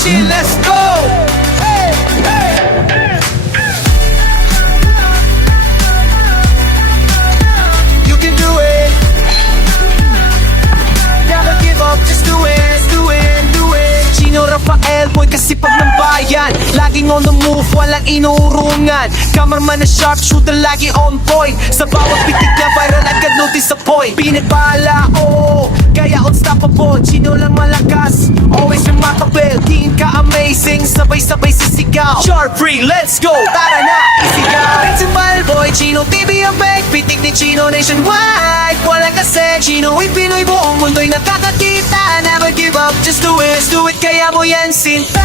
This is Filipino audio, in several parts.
Chin, let's go! Hey, hey. You can do it. Never give up, just do it, do it, do it. Chino Rafael, boy kasipag ng bayan. Laging on the move, walang inuurungan. Cameraman na sharpshooter, lagi on point. Sa bawat pitik na viral, agad notice sa point. Pinagpala, oo, kaya unstoppable. Chino lang malakas, always remarkable. Teen ka amazing, sabay-sabay sisigaw. Sharp free, let's go, tara na, isigaw. Principal boy, Chino TV ang bag. Pitik ni Chino nationwide. Walang kasi, Chino ay Pinoy, buong mundo'y nakakakita. Never give up, just do it, kaya mo yan sinta.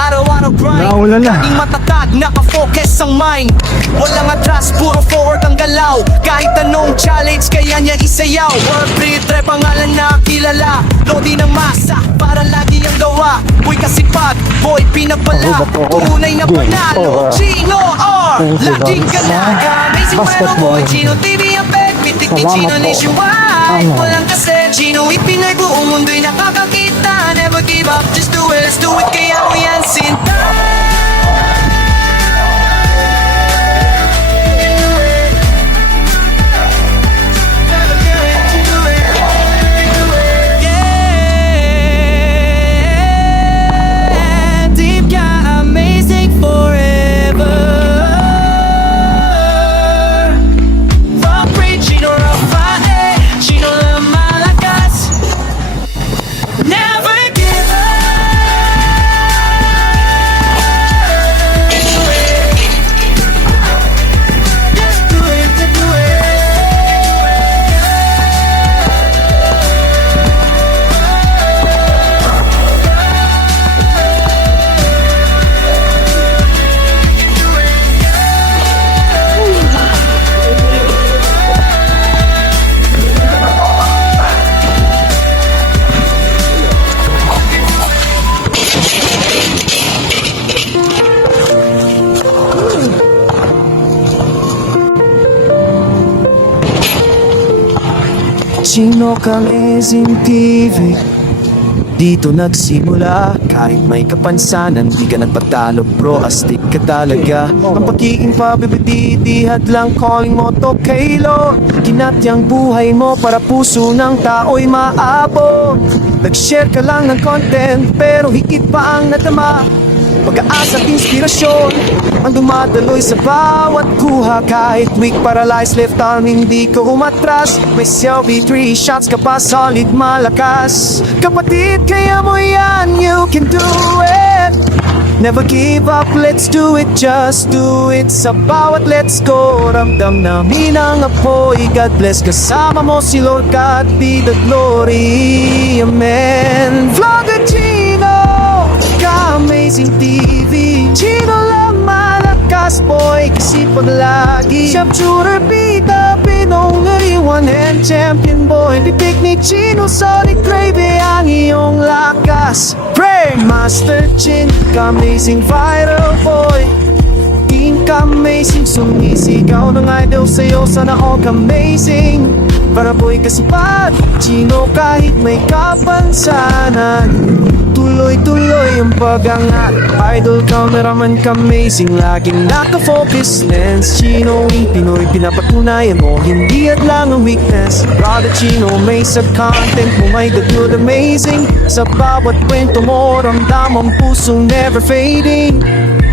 Araw-araw grind, naulan na. laging matatag, nakafocus ang mind. Walang atras, puro forward ang galaw. Kahit anong challenge, kaya niya isayaw. World free trip, pangalan na kilala. Lodi ng masa, para lagi ang gawa. Boy kasipag, boy pinagpala. Tunay na panalo, Chino R, laging galaga. Amazing bueno boy, Chino TV ang peg. Pitik ni Chino nationwide. Walang kasi, Chino ipinay, buong mundo'y nakakakita. Never give up, just do it, kaya mo yan sinta. Chino Amazing TV, dito nagsimula. Kahit may kapansanan, di ka nagpatalo bro, astig ka talaga. Ang pag-iing pabibididihad lang, calling mo to Kalo. Kinatyang buhay mo para puso ng tao'y maabot. Nag-share ka lang ng content, pero higit pa ang nadama. Pag-aasa at inspirasyon ang dumadaloy sa bawat kuha. Kahit weak, paralyzed, left arm, hindi ko umatras. May selfie, 3 shots ka pa, solid, malakas. Kapatid, kaya mo yan, you can do it. Never give up, let's do it, just do it. Sa bawat let's go, ramdam namin ang apoy. God bless, kasama mo si Lord, God be the glory, amen. Vlogger Chino, Amazing TV, Chino lang malakas boy, kasipag lagi. Sharpshooter, bida, pinong ngariwan and champion boy. Pitik ni Chino, solid gravy ang iyong lakas. Pray, Master Chin, Amazing viral boy. King Amazing, sumisigaw ng idol sa'yo, sana all amazing. Para boy kasipag, Chino kahit may kapansanan. Tuloy-tuloy ang pag-angat, idol cameraman Amazing, laging naka-focus lens. Chino Pinoy, pinapatunayan mo, hindi at lang ang weakness. Brother Chino, may sub-content mo, may good amazing. Sa bawat kwento mo, ramdam ang pusong never fading.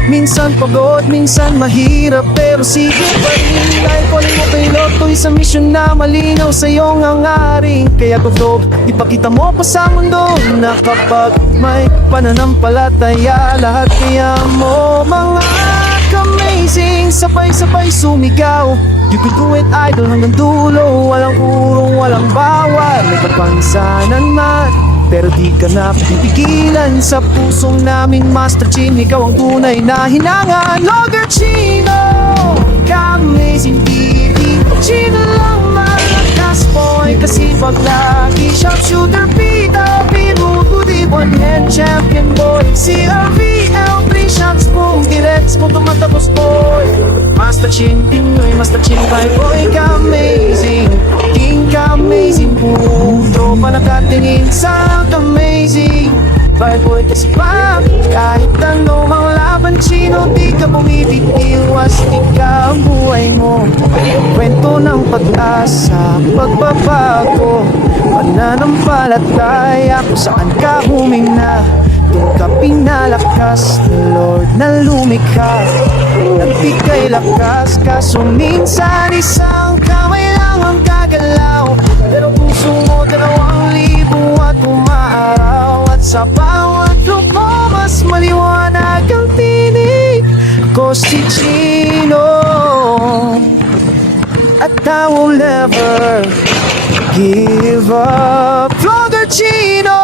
Minsan pagod, minsan mahirap, pero sige pa rin. Dahil calling mo kay Lord, to isang mission na malinaw sa iyong hangaring. Kaya tugtog, ipakita mo pa sa mundo na kapag may pananampalataya, lahat kaya mo mga amazing. Sabay-sabay sumigaw, you can do it idol hanggang dulo. Walang urong, walang bawal, may kapansanan man, pero di ka na pipigilan. Sa pusong namin Master Chin, ikaw ang tunay na hinangan. Vlogger Chino, Amazing TV, Chino lang malakas boy, kasi Kasipag lagi sharpshooter, bida, binubuti, one-hand champion boy. CRVL, 3 shots, boom, direct mo tumatapos boy. Master Chin, Pinoy, Master Chin, boy, ka amazing. King ka amazing, boom. Tropa nakatingin sa amazing. Bye boy kasi pa, kahit anong mga laban, Chino, di ka bumibitiwas, di ka ang buhay mo. Kwento ng pag-asa, pagbabago, pananampalataya kung saan ka humina. Doon ka pinalakas ng Lord na lumikha, nagbigay lakas, kaso minsan isang kamay lang ang gagalaw. Pero puso mo 2,000 at umaaraw, at sa bawat look mo mas maliwanag ang tinig. Ako si Chino, at I will never give up. Vlogger Chino,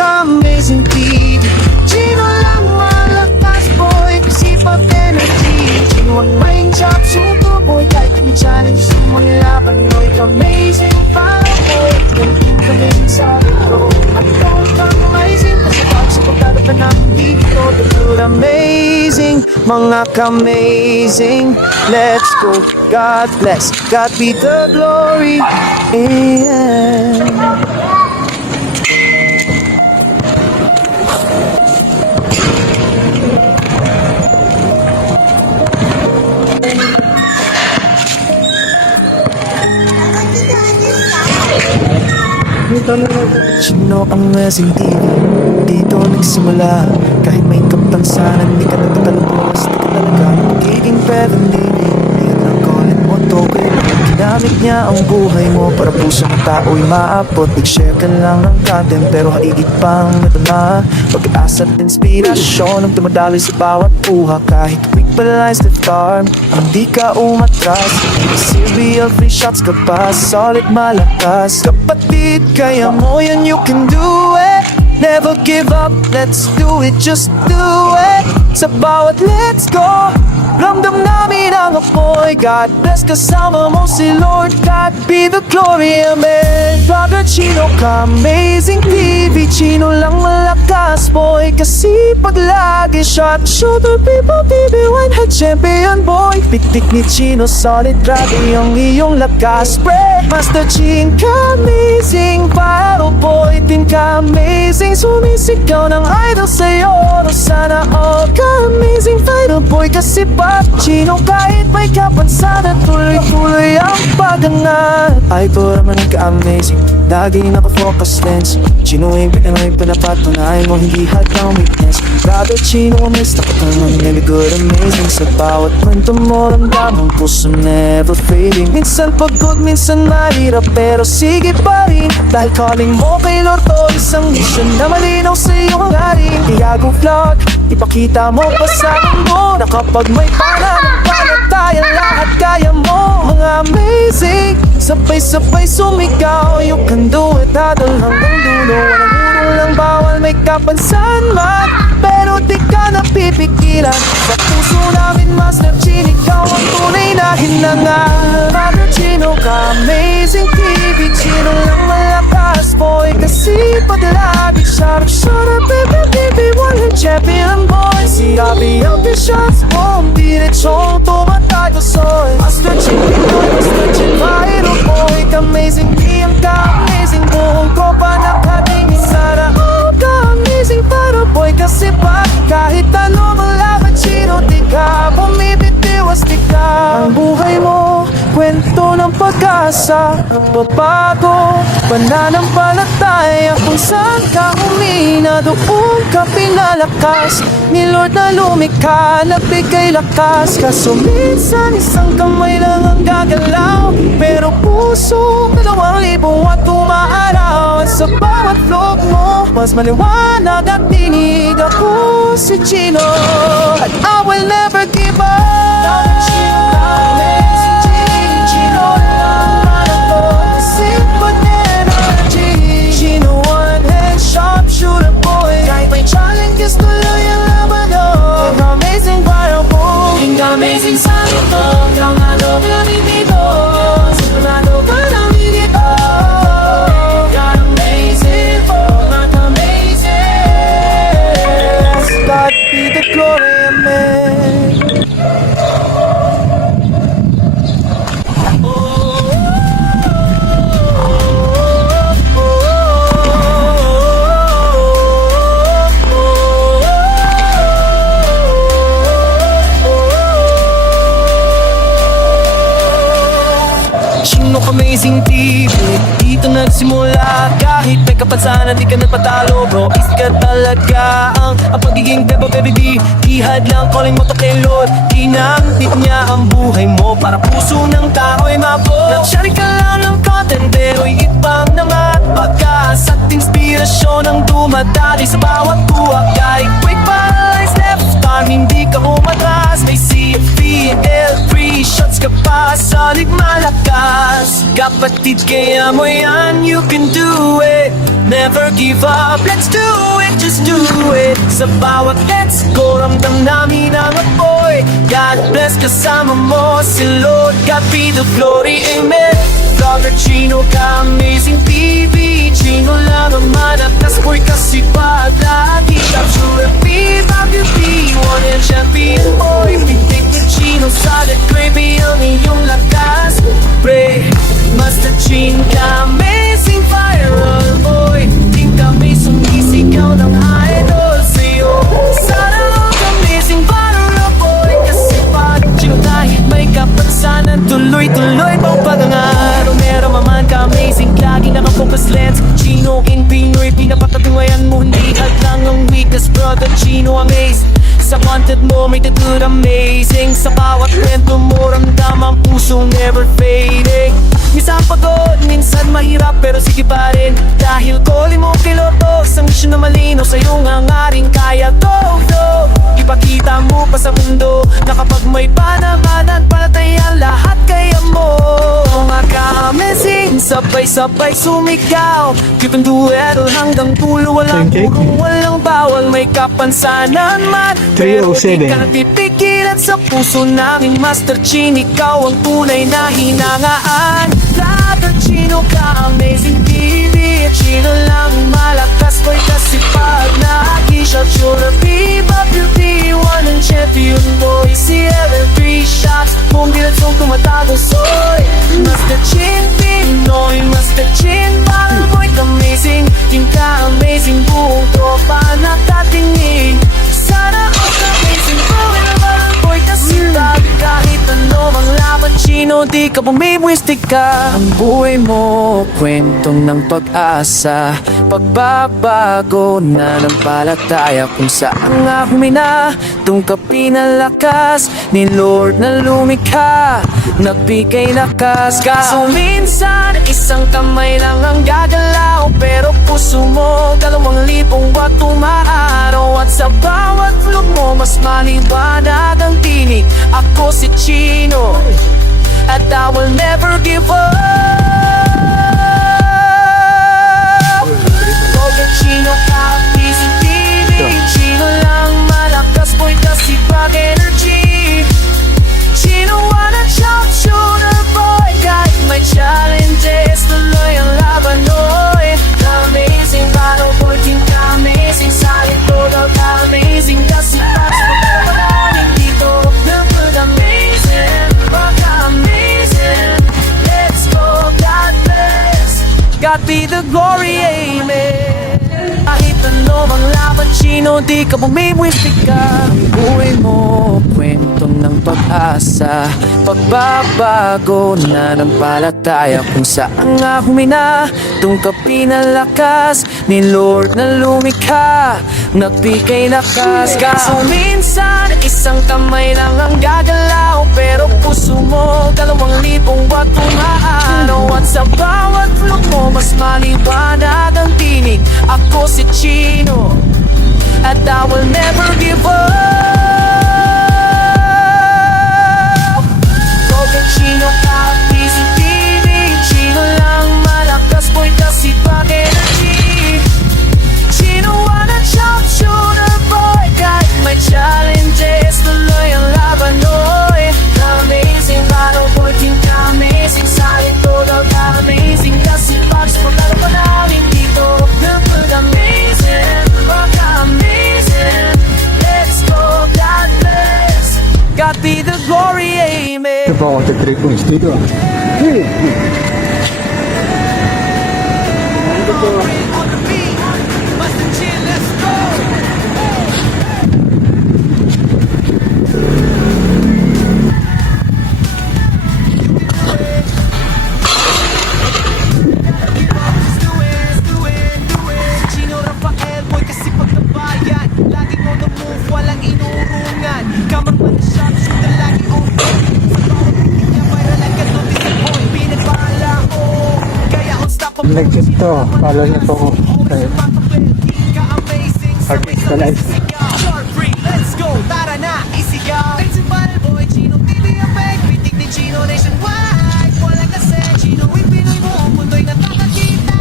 amazing TV. Chino lang malakas boy, kasipag energy. Chino ang main job, super boy, kahit may challenge mo nilaban mo, ikaw amazing para boy. Ganting ka rin sa ito, at ikaw kang amazing. Kasi pagsipagkada ka namin dito, the good amazing, mga ka-amazing. Let's go, God bless, God be the glory. Yeah. Chino ang Amazing TV, dito nagsimula. Kahit may kapansanan, di ka nagtatalabos. Di ka talaga magiging heavenly. Yan ang calling mo to, kailangan ginamit niya ang buhay mo para puso ng tao'y maabot. Nag-share ka lang ng content, pero haigit pang natama. Pag-asa at inspirasyon ang dumadaloy sa bawat buha. Kahit weak balize the farm, hindi ka umatras. Serial free shots ka pa, solid malakas. Kapatid, kaya mo yan, you can do it. Never give up, let's do it, just do it. Sa bawat let's go, ramdam namin ang apoy. God bless, kasama mo si Lord, God be the glory, amen. Vlogger Chino ka, amazing TV. Chino lang malakas boy, kasipag lagi shot shooter, people, baby, one-head champion boy. Pitik ni Chino, solid, grabe ang iyong lakas, break. Master Chin ka, amazing battle boy, din ka amazing. Sumisigaw ng idol sa'yo, no sana all ka amazing fighter boy. Kasi pa Chino kahit may kapansanan, tuloy-tuloy ang pagangat. Ay pura man ka-amazing, lagi naka-focus lens. Chino ay pinapatunayan mo, hindi hadang weakness. Brother Chino, miss na katangan, really good, amazing. Sa bawat kwento mo, ramdam ang puso never fading. Minsan pagod, minsan mahirap, pero sige pa rin. Dahil calling mo kay Lord to, isang mission na malinaw sa iyong hangarin. Iago vlog, ipakita mo pa sa mundo na kapag may pananampalataya, lahat kaya mo. Mga amazing, sabay-sabay sumigaw, you can do it, dadal hanggang dulo. Walang ulo lang, bawal may kapansan man, pero di ka napipigilan. Sa puso namin, Master Chin, ikaw ang tunay na hinangan. Brother Chino ka, amazing TV. Chino lang malakas boy, kasipag lagi. Shut up, baby, one-hand champion boy. CRV ang shots, boom, diretsong tumatay soy. Master Chin, Pinoy, Master Chin, viral boy. Ka-amazing, di ang ka-amazing. Buong tropa nakatingin sana. Oh, ka-amazing para boy, kasi pa kahit ano malaban, Chino, di ka bumibitiwas, di ka. Ang buhay mo, kwento ng pag-asa, pagbabago, pananampalataya kung saan ka humina, doon ka pinalakas ni Lord na lumikha, nagbigay lakas. Kaso minsan isang kamay lang ang gagalaw, pero puso 2,000 at umaaraw. At sa bawat vlog mo, mas maliwanag ang tinig. Ako si Chino, at I will never give up. Chino lang manalo, simple energy. Chino one-head sharpshooter boy, kahit may challenges tuloy ang laban mo. Amazing viral boy, amazing sa ito. Kamado ka namin dito, sigurado ka namin dito. Tunok Amazing TV, dito nagsimula. Kahit may kapansanan, di ka nagpatalo bro. Is ka talaga ang pagiging Bebo Baby D. Ihad lang, calling mo to kay Lord. Tinangtit niya ang buhay mo para puso ng tao ay mabot. Nagsyari ka lang ng content, pero'y ibang naman. Pagkas at inspirasyon ang dumadali sa bawat buwak. Kahit quick balance, left time, hindi ka umatras. May CFP and L3 shots ka pa, solid malakas. Kapatid kaya mo yan, you can do it. Never give up, let's do it, just do it. Sa bawat let's go, ramdam namin ang apoy. God bless kasama mo si Lord, God be the glory, amen. Vlogger Chino ka, Amazing TV. Chino lang ang manatas, boy kasi lagi top sure PWP, one and champion boy. Pitik ni Chino sa the gravy, ang iyong lakas. Pre, Master Chin ka, amazing viral boy. Di kami sumisigaw ng idol sa'yo. Sana ang amazing viral boy. Kasi pag Chino kahit may kapansanan, tuloy-tuloy pang pagangar. Meron maman ka, amazing, lagi nakafocus lens. Chino in Pinoy, pinapatatuwayan mo. Hindi lang ang weakness, brother Chino amaze. Sa content mo may tattooed amazing. Sa bawat kwento mo ramdam ang puso never fading. Minsan pagod, minsan mahirap pero sige pa rin. Dahil calling mo kay Lord, ang misyon na malinaw sa'yo nga nga rin kaya go, go. Ipakita mo pa sa mundo na kapag may panamanan, palataya lahat kaya mo. Mga ka-amazing, sabay-sabay sumigaw. Keep and duel hanggang tulo, walang puro, walang bawal. May kapansanan man, pero di ka napipigilan sa puso namin. Master Chin, ikaw ang tunay na hinangaan. Vlogger Chino ka, Amazing TV. Chino lang malakas, boy kasi pag nag-i-shot sure PWP, one and champion boy. Si L3 shots, kung diretsong tumatago soy. Master Chin Pinoy, Master Chin parang boy amazing. King ka, amazing, buong tropa nakatingin. Sana ang amazing boy, parang boy kasi lagi kahit ano mang laban. Chino, di ka bumibwistik ka. Ang buhay mo, kwentong ng pag-asa. Pagbabago na ng palataya kung saan nga humina. Doon ka pinalakas ni Lord na lumikha, nagbigay lakas. Kaso minsan, isang kamay lang ang gagalaw, pero puso mo, 2,000 watt umaaraw. At sa bawat vlog mo, mas maliwanag ang tinig. Ako si Chino, at I will never give up. Vlogger Chino ka, Amazing TV. Chino lang malakas, boy kasi pag energy. Chino wanna chop shooter boy. Kahit may challenges, tuloy ang laban, oy. Amazing battle boy, king ka, amazing. Solid product, amazing. Kasi pag pagpapalanin dito, napag amazing. Amazing, let's go, God bless, God be the glory, amen. Kahit ano mang laban, Chino, di ka bumibwistik ka. Ang buhay mo, kwentong ng pag-asa. Pagbabago na ng palataya kung saan nga humina. Doon ka pinalakas ni Lord na lumikha, nagbigay lakas. Kaso minsan, isang kamay lang ang gagalaw, pero puso mo, 2,000 watt umaaraw. At sa bawat vlog mo, mas maliwanag ang tinig. Ako si Chino, at I will never give up. Vlogger Chino ka, Amazing TV. Chino lang malakas, boy kasi pag energy. Chino wanna chop shooter boy. Kahit may challenges, tuloy ang laban, oy. Amazing battle boy, king ka, amazing. Solid product, amazing. Kasi pag sportalo pa namin dito, napag amazing, baka amazing. Let's go, God bless, God be the glory, amen. Você vai ter 3 com estilo? On the beat, Master Chin, let's go. nag-tip to, follow niyo po kay Artista Life. Let's go, tara na, isigaw Principal boy, Chino TV ang peg Critic ni Chino nationwide Wala kasi, Chino yung Pinoy mo Ang mundo'y nakakakita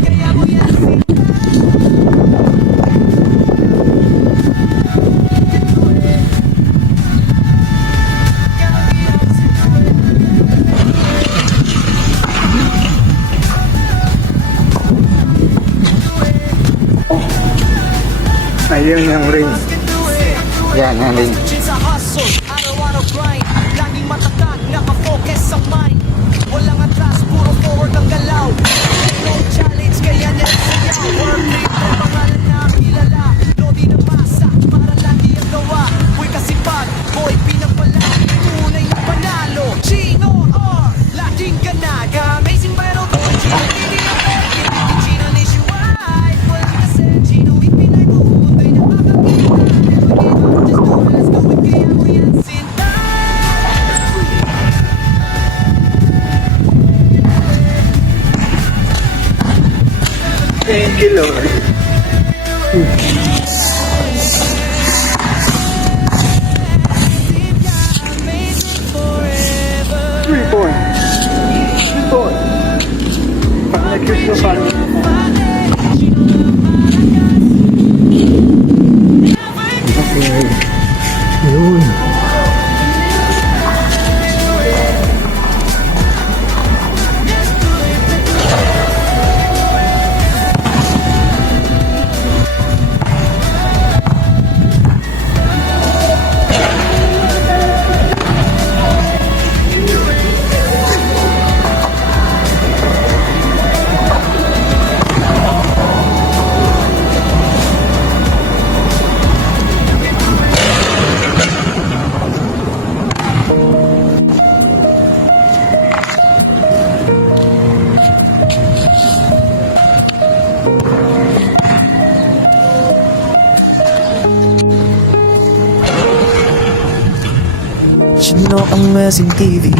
Kaya mo yan Ayun yung ring. Yan, yung ring. sa hustle, araw-araw grind Laging matatag, nakafocus sa mind Walang atras, puro forward ang galaw No challenge, kaya nilisayaw Work rate, ang pangalan na kilala Lodi ng masa, para lagi ang gawa Boy kasipag, boy pinagpala Tunay na panalo, Chino or laging ganaga Amazing battle boy, Chino hindi ang peg Hindi Chino nationwide Wala kasi, Chino ipinay ko Mundo'y nakakakita Just do it, let's go, kaya mo yan sinta Thank you, Lord. 3 point. 3 point. Pag nag-kiss ko pa okay. Yun. Chino ang Mesing TV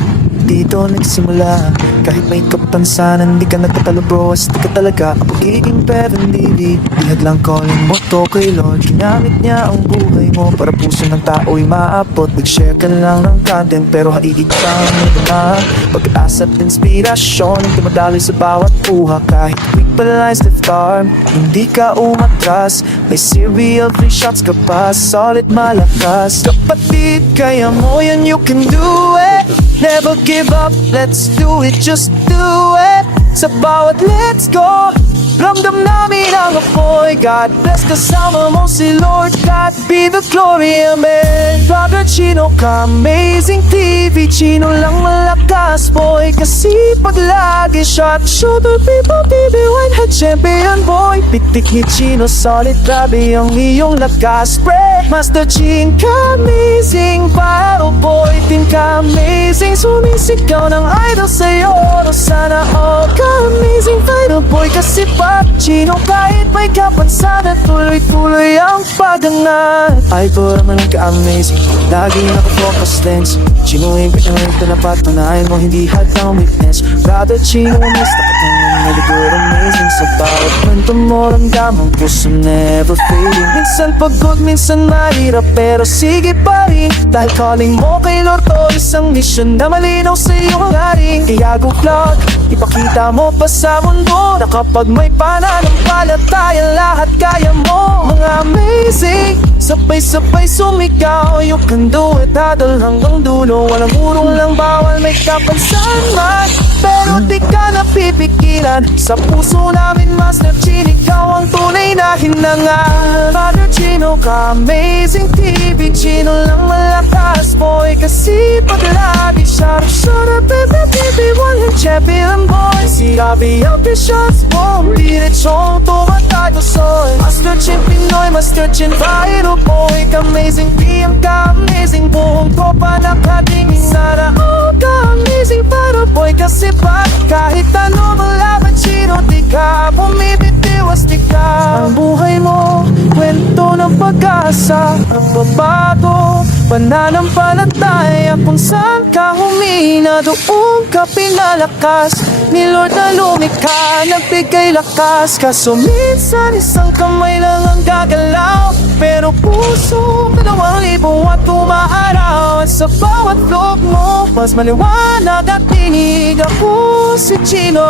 Dito nagsimula Kahit may kapansanan Di ka nagtatalo bro As di ka talaga Ang pagiging Peven TV Ihag lang calling mo to kay Lord Ginamit niya ang buhay mo Para puso ng tao'y maabot Nag-share ka lang ng content Pero haiig ka ang nagama Pag-asa at inspirasyon Tumadaloy sa bawat buha Kahit weak paralyzed left arm Hindi ka umatras May serial 3 shots ka pa Solid malakas Kapatid kaya mo yan you can do it Never give up, let's do it, just do it Sa bawat let's go Ramdam namin ang apoy God bless kasama mo si Lord God be the glory, amen Brother Chino ka, Amazing TV Chino lang malakas boy Kasipag lagi shot Shooter people, BB Whitehead champion boy Pitik ni Chino, solid grabe ang iyong lakas Pre, Master Chin ka, amazing battle boy Team ka, amazing Sumisigaw ng idol sa'yo Sana all ka, amazing fighter boy Kasipag Chino kahit may kapansanan Tuloy-tuloy ang pagangat Idol naman ka-amazing Lagi nakafocus lens Chino yung pinamito na patunayan mo Hindi hadang witness Brother Chino miss Nakatungan na ligod amazing Sa bawat kwento mo ramdamang puso never fading Minsan pagod, minsan mahirap Pero sige pa rin Dahil calling mo kay Lord to Isang mission na malinaw sa iyong hangaring Kaya go vlog Ipakita mo pa sa mundo Na kapag may pananampalataya Lahat kaya mo Mga amazing Sabay-sabay sumigaw You can do it Hadal hanggang dulo Walang urong lang bawal may kapansanan man Pero di ka napipigilan Sa puso namin Master Chin Ikaw ang tunay na hinangan Father Chino ka Amazing TV Chino lang malakas boy Kasi pag lagi Shout out baby One hand champion boy Si Avi up your shots boom Diretsong tumatago soy Master Chin Pinoy Master Chin viral boy Ka-amazing PM ka-amazing Buong tropa nakatingin Sana all ka-amazing para boy Kasi pag kahit ano malaban Chino di ka bumibitiwas di ka Ang buhay mo kwento ng pag-asa Ang babago Pananampalataya kung saan ka humina, doon ka pinalakas ni Lord na lumikha, nagbigay lakas. Kaso minsan isang kamay lang ang gagalaw, pero puso 2,000 at umaaraw. At sa bawat loob mo, mas maliwanag at tinig. Ako si Chino,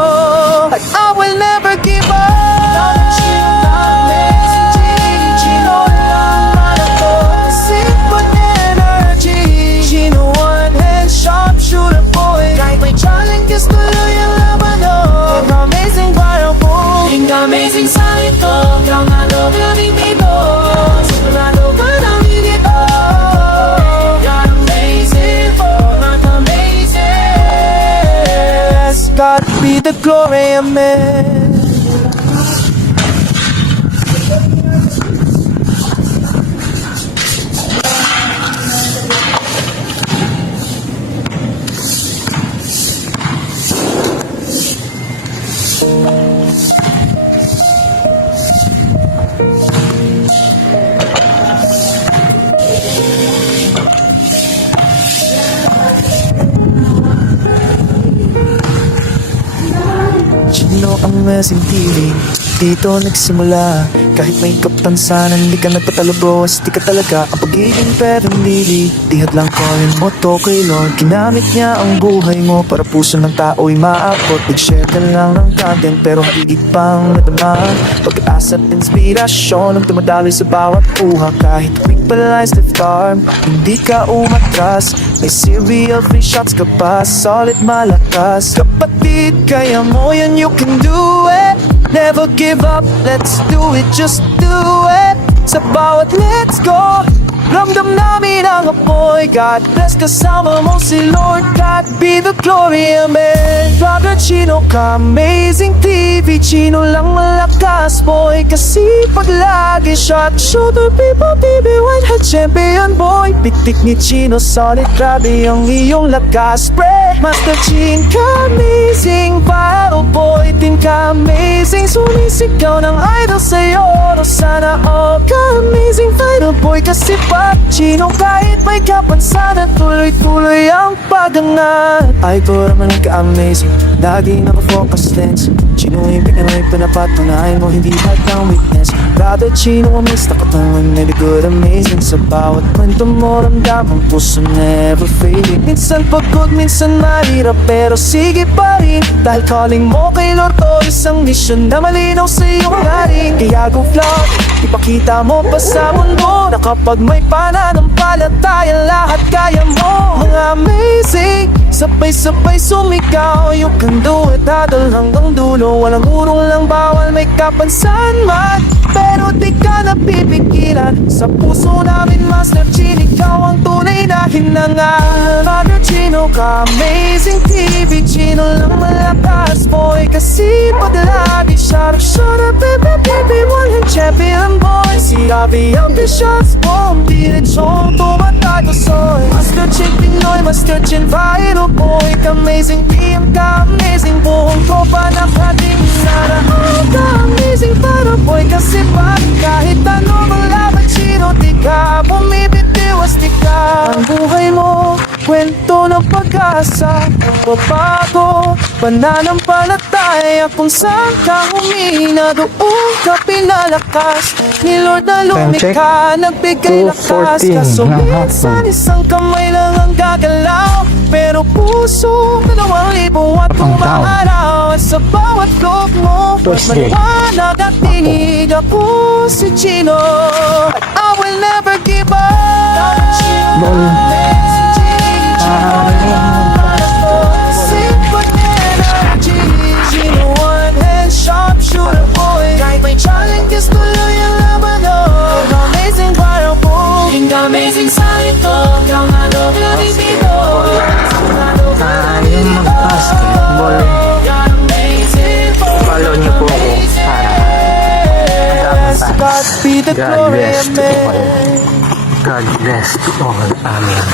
at I will never give up. Chino namin, si Chino lang para ko. Simple energy, Chino one hand sharpshooter boy. Kahit may challenges, tuloy ang laban mo. Amazing para po, amazing sa ito. Kamado ka rin dito, sigurado ka namin dito. You're amazing, not amazing. Yes, God be the glory, amen. Chino ang Mesing TV, dito nagsimula. Kahit may kapansanan, di ka nagpatalo bro, di ka talaga ang pagiging perendili. Di hadlang ko rin mo to kay Lord, ginamit niya ang buhay mo para puso ng tao'y maabot. Nag-share ka lang ng content pero higit pang nadama. Pag-asa at inspirasyon ang tumadaloy sa bawat buha. Kahit weak pa lines left arm, hindi ka umatras. May serial free shots ka pa, solid malakas. Kapatid, kaya mo yan, you can do it. Never give up, let's do it, just do it. Sa bawat let's go, ramdam namin ang apoy. God bless, kasama mo si Lord, God be the glory, amen. Vlogger Chino ka, amazing TV, Chino lang malakas boy. Kasi pag lagi shot, shooter people, baby, white hat champion boy. Pitik ni Chino, solid, grabe ang iyong lakas, pre. Master Chin ka, amazing, battle boy. Tin ka, amazing, sumisigaw ng idol sa'yo. Sana all ka, amazing, final boy. Kasi pag Chino kahit may kapansanan, tuloy-tuloy ang pagangat. Ay, puro man ka-amazing, lagi naka-focus lens. Chino yung pinanay pinapatunayan mo, hindi hard ng weakness. Brother Chino, umis takot naman, may good, amazing. Sa bawat kwento mo, ramdam ang puso never fading. Minsan pagod, minsan mahirap, pero sige pa rin. Dahil calling mo kay Lord to, isang mission na malinaw sa iyong galing. Kaya go vlog, ipakita mo pa sa mundo na kapag may pananampalataya, lahat kaya mo. Mga amazing, sabay-sabay sumigaw. You can do it, hadal hanggang dulo. Walang urong lang, bawal may kapansan man. Pero di ka napipigilan. Sa puso namin, Master Chin, ikaw ang tunay na hinangan. Father Chino ka, amazing TV, Chino lang malakas boy. Kasi pag lagi shut up, baby, one hand champion boy. Si Avi ang the shots, bomb, diretsong tumatay ko soy. Master Chin Pinoy, Master Chin viral boy. Amazing team ka, amazing buong tropa na pating sana. Oh, ka, amazing para boy. Kasi pag kahit ano mang laban, Chino, di ka bumibitiw, di ka. Ang buhay mo, kwento ng pag-asa, pabago, pananampalataya kung saan ka humina, doon ka pinalakas ni Lord na lumikha, nagbigay lakas. 2:14 Kaso ng minsan hapon. isang kamay lang ang gagalaw, pero puso 2,000 at umaaraw. At sa bawat loob mo, mas Thursday. maliwanag at tinig. Ako si Chino, at I will never give up. Simple energy, Chino one hand sharpshooter boy. Kahit may challenges, tuloy ang laban mo. Amazing para po, amazing sa ito. Kamado ka rin dito, sigurado ka rin Yung dito. mag-basketball, You're amazing, follow niyo po ako para yes, God be the God glory, bless to all. amen. God bless to all. Amen.